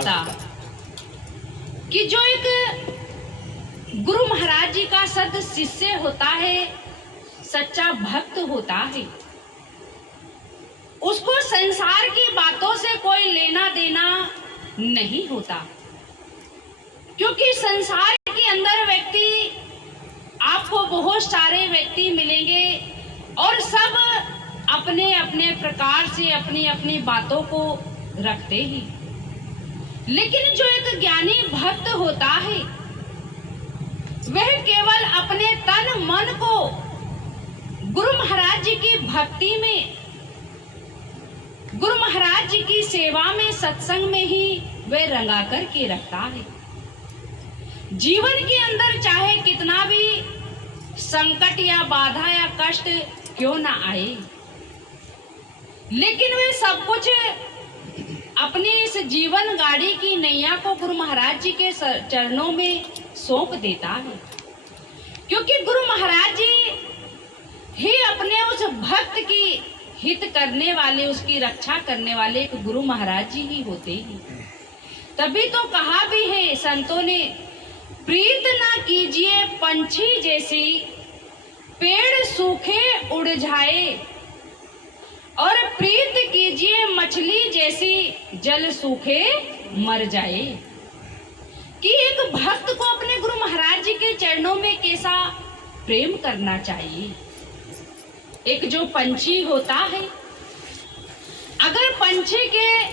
होता कि जो एक गुरु महाराज जी का सद शिष्य होता है, सच्चा भक्त होता है, उसको संसार की बातों से कोई लेना देना नहीं होता। क्योंकि संसार के अंदर व्यक्ति, आपको बहुत सारे व्यक्ति मिलेंगे और सब अपने अपने प्रकार से अपनी अपनी बातों को रखते ही, लेकिन जो एक ज्ञानी भक्त होता है वह केवल अपने तन मन को गुरु महाराज जी की भक्ति में, गुरु महाराज जी की सेवा में, सत्संग में ही वह रंगा कर के रखता है। जीवन के अंदर चाहे कितना भी संकट या बाधा या कष्ट क्यों ना आए, लेकिन वे सब कुछ अपनी इस जीवन गाड़ी की नैया को गुरु महाराज जी के चरणों में सौंप देता है। क्योंकि गुरु महाराज जी ही अपने उस भक्त की हित करने वाले, उसकी रक्षा करने वाले एक गुरु महाराज जी ही होते हैं। तभी तो कहा भी है संतों ने, प्रीत ना कीजिए पंछी जैसी, पेड़ सूखे उड़ जाए, और प्रीत कीजिए मछली जैसी, जल सूखे मर जाए। कि एक भक्त को अपने गुरु महाराज जी के चरणों में कैसा प्रेम करना चाहिए। एक जो पंछी होता है, अगर पंछी के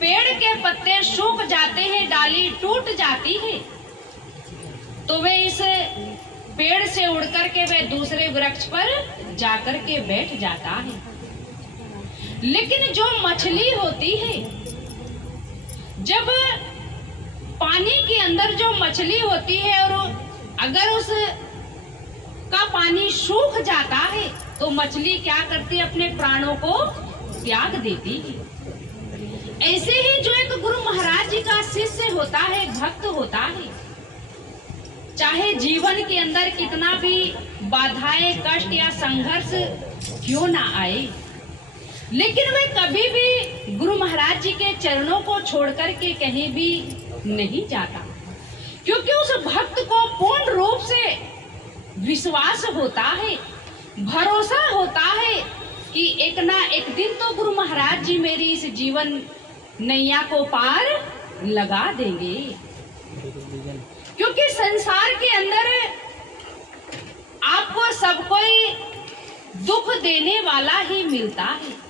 पेड़ के पत्ते सूख जाते हैं, डाली टूट जाती है, तो वे इस पेड़ से उड़ करके वे दूसरे वृक्ष पर जाकर के बैठ जाता है। लेकिन जो मछली होती है, जब पानी के अंदर जो मछली होती है और अगर उस का पानी सूख जाता है, तो मछली क्या करती है, अपने प्राणों को त्याग देती है। ऐसे ही जो एक गुरु महाराज जी का शिष्य होता है, भक्त होता है, चाहे जीवन के अंदर कितना भी बाधाएं, कष्ट या संघर्ष क्यों ना आए, लेकिन वे कभी भी गुरु महाराज जी के चरणों को छोड़कर के कहीं भी नहीं जाता। क्योंकि उस भक्त को पूर्ण रूप से विश्वास होता है, भरोसा होता है कि एक ना एक दिन तो गुरु महाराज जी मेरी इस जीवन नैया को पार लगा देंगे। क्योंकि संसार के अंदर आपको सब कोई दुख देने वाला ही मिलता है,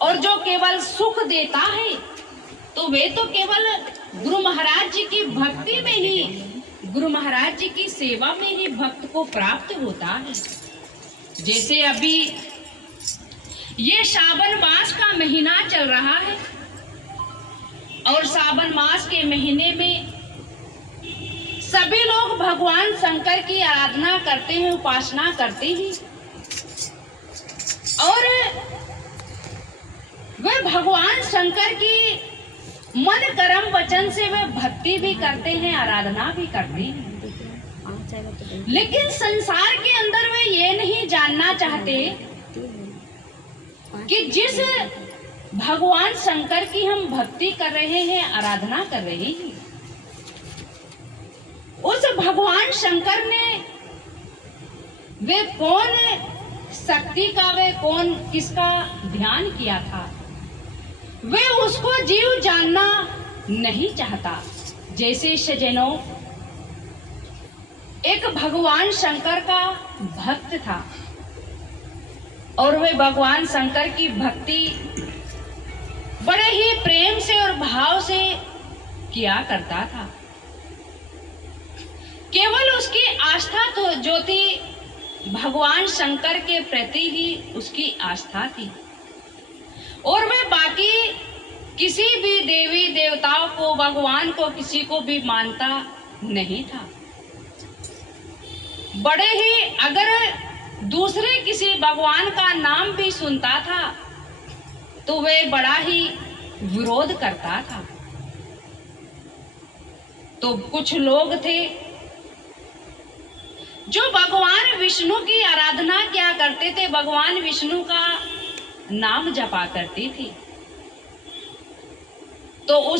और जो केवल सुख देता है तो वे तो केवल गुरु महाराज जी की भक्ति में ही, गुरु महाराज जी की सेवा में ही भक्त को प्राप्त होता है। जैसे अभी ये सावन मास का महीना चल रहा है, और सावन मास के महीने में सभी लोग भगवान शंकर की आराधना करते हैं, उपासना करते हैं, और वे भगवान शंकर की मन कर्म वचन से वे भक्ति भी करते हैं, आराधना भी करते हैं। लेकिन संसार के अंदर वे ये नहीं जानना चाहते कि जिस भगवान शंकर की हम भक्ति कर रहे हैं, आराधना कर रहे हैं, उस भगवान शंकर ने वे कौन शक्ति का, वे कौन किसका ध्यान किया था, वे उसको जीव जानना नहीं चाहता। जैसे सज्जनों, एक भगवान शंकर का भक्त था, और वे भगवान शंकर की भक्ति बड़े ही प्रेम से और भाव से किया करता था। केवल उसकी आस्था तो जो थी भगवान शंकर के प्रति ही उसकी आस्था थी, और वे बाकी किसी भी देवी देवताओं को, भगवान को, किसी को भी मानता नहीं था। बड़े ही अगर दूसरे किसी भगवान का नाम भी सुनता था तो वे बड़ा ही विरोध करता था। तो कुछ लोग थे जो भगवान विष्णु की आराधना क्या करते थे, भगवान विष्णु का नाम जपा करती थी। तो उस